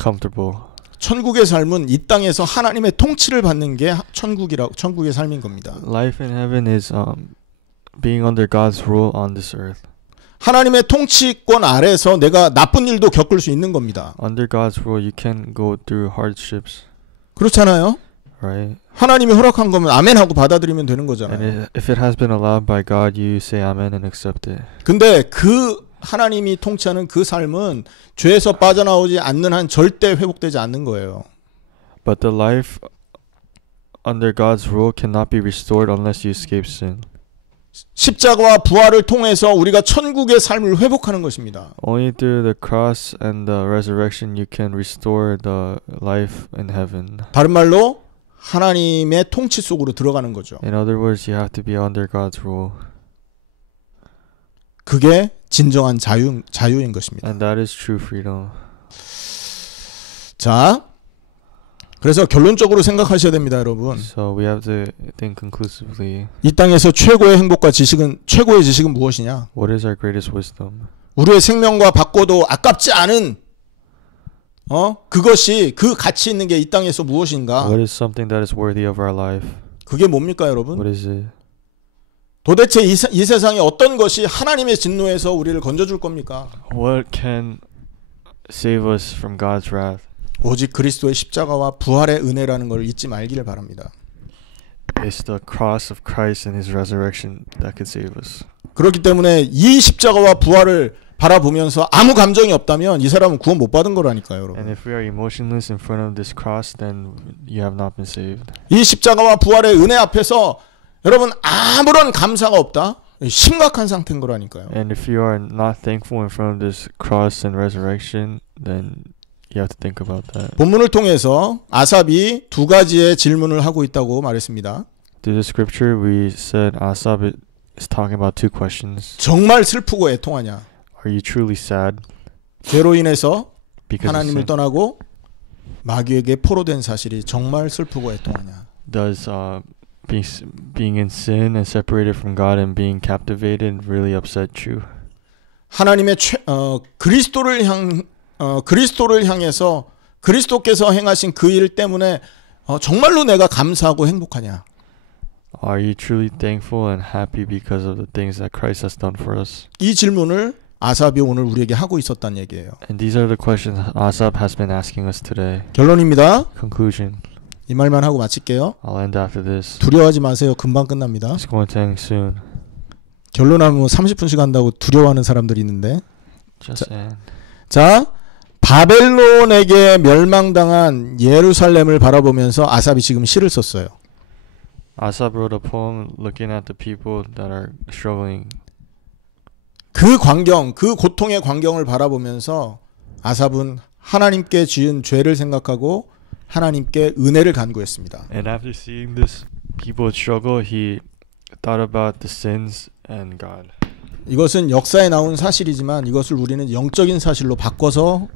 comfortable. 천국의 삶은 이 땅에서 하나님의 통치를 받는 게 천국의 삶인 겁니다. Life in heaven is being under God's rule on this earth. 하나님의 통치권 아래에서 내가 나쁜 일도 겪을 수 있는 겁니다. Under God's rule, you can go through hardships. 그렇잖아요. Right? 하나님이 허락한 거면 아멘 하고 받아들이면 되는 거잖아요. And if it has been allowed by God, you say amen and accept it. 근데 그 하나님이 통치하는 그 삶은 죄에서 빠져나오지 않는 한 절대 회복되지 않는 거예요. But the life under God's rule cannot be restored unless you escape sin. 십자가와 부활을 통해서 우리가 천국의 삶을 회복하는 것입니다. Only through the cross and the resurrection you can restore the life in heaven. 다른 말로 하나님의 통치 속으로 들어가는 거죠. In other words, you have to be under God's rule. 그게 진정한 자유인 것입니다. And that is true freedom. 자, 그래서 결론적으로 생각하셔야 됩니다, 여러분. So we have to think conclusively. 이 땅에서 최고의 행복과 최고의 지식은 무엇이냐? What is our greatest wisdom? 우리의 생명과 바꿔도 아깝지 않은 그것이 그 가치 있는 게 이 땅에서 무엇인가? What is something that is worthy of our life? 그게 뭡니까, 여러분? What is it? 도대체 이 세상에 어떤 것이 하나님의 진노에서 우리를 건져줄 겁니까? What can save us from God's wrath? 오직 그리스도의 십자가와 부활의 은혜라는 걸 잊지 말기를 바랍니다. It's the cross of Christ and His resurrection that can save us. 그렇기 때문에 이 십자가와 부활을 바라보면서 아무 감정이 없다면 이 사람은 구원 못 받은 거라니까요, 여러분. And if we are emotionless in front of this cross, then you have not been saved. 이 십자가와 부활의 은혜 앞에서 여러분 아무런 감사가 없다? 심각한 상태인 거라니까요. And if you are not thankful in front of this cross and resurrection, then you have to think about that. 본문을 통해서 아삽이 두 가지의 질문을 하고 있다고 말했습니다. Through the scripture, we said Asaph is talking about two questions. 정말 슬프고 애통하냐? Are you truly sad 죄로 인해서 because of 하나님을 sin? 떠나고 마귀에게 포로된 사실이 정말 슬프고 애통하냐? Does being in sin and separated from God and being captivated really upset you? 하나님의 그리스도를 향해서 그리스도께서 행하신 그 일 때문에 정말로 내가 감사하고 행복하냐? Are you truly thankful and happy because of the things that Christ has done for us? 이 질문을 아삽이 오늘 우리에게 하고 있었단 얘기예요. And these are the questions Asaph has been asking us today. 결론입니다. Conclusion. 이 말만 하고 마칠게요. I'll end after this. 두려워하지 마세요. 금방 끝납니다. It's going to end soon. 결론하면 30분씩 한다고 두려워하는 사람들이 있는데. Just end. 자, 바벨론에게 멸망당한 예루살렘을 바라보면서 아삽이 지금 시를 썼어요. Asaph wrote a poem looking at the people that are struggling. 그 광경, 그 고통의 광경을 바라보면서 아삽은 하나님께 지은 죄를 생각하고 하나님께 은혜를 간구했습니다. And after seeing this people struggle, he thought about the sins and God. 이것은 역사에 나온 사실이지만 이것을 우리는 영적인 사실로 바꿔서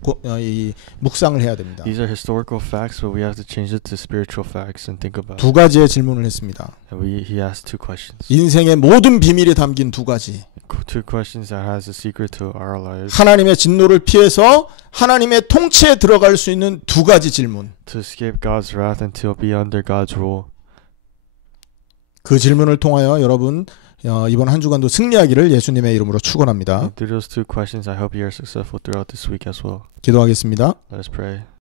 묵상을 해야 됩니다. These are historical facts, but we have to change it to spiritual facts and think about 두 it. 가지의 질문을 했습니다. And he asked two questions. 인생의 모든 비밀이 담긴 두 가지. Two questions that has a secret to our lives. 하나님의 진노를 피해서 하나님의 통치에 들어갈 수 있는 두 가지 질문. To escape God's wrath and to be under God's rule. 그 질문을 통하여 여러분 이번 한 주간도 승리하기를 예수님의 이름으로 축원합니다. And through those two questions, I hope you are successful throughout this week as well. 기도하겠습니다. Let us pray.